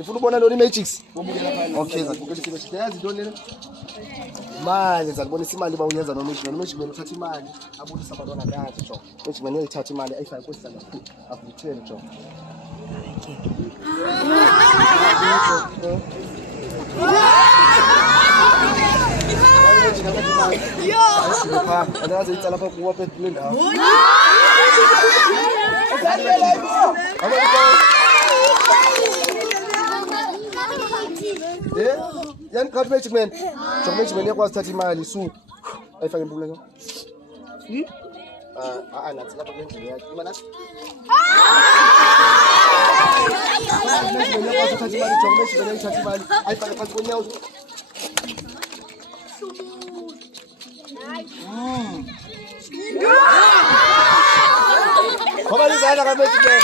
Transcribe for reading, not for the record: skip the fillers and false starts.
Sifuna ubona lona iMagix. Okay, ngizakubukela iMagix. Yazi into lena? Imali ngizakubonisa imali bawuyenza noMagix. noMagix mina uthatha imali abonisa abantwana ngathi jo. Magix mina uyithatha imali ayifake kwisandla akutheni jo. Yo! Angaze itsala lapha kuwa phela ndawo. Yani card Magix man. Jo Magix man yakwazi thatha imali su. Ayifake empumleko. Nathi lapha kwendlela yakhe. Imali nathi. Magix man yakwazi thatha imali jo Magix man yakwazi imali. Ayifake phansi konyawo. Koma izandla kaMagix man.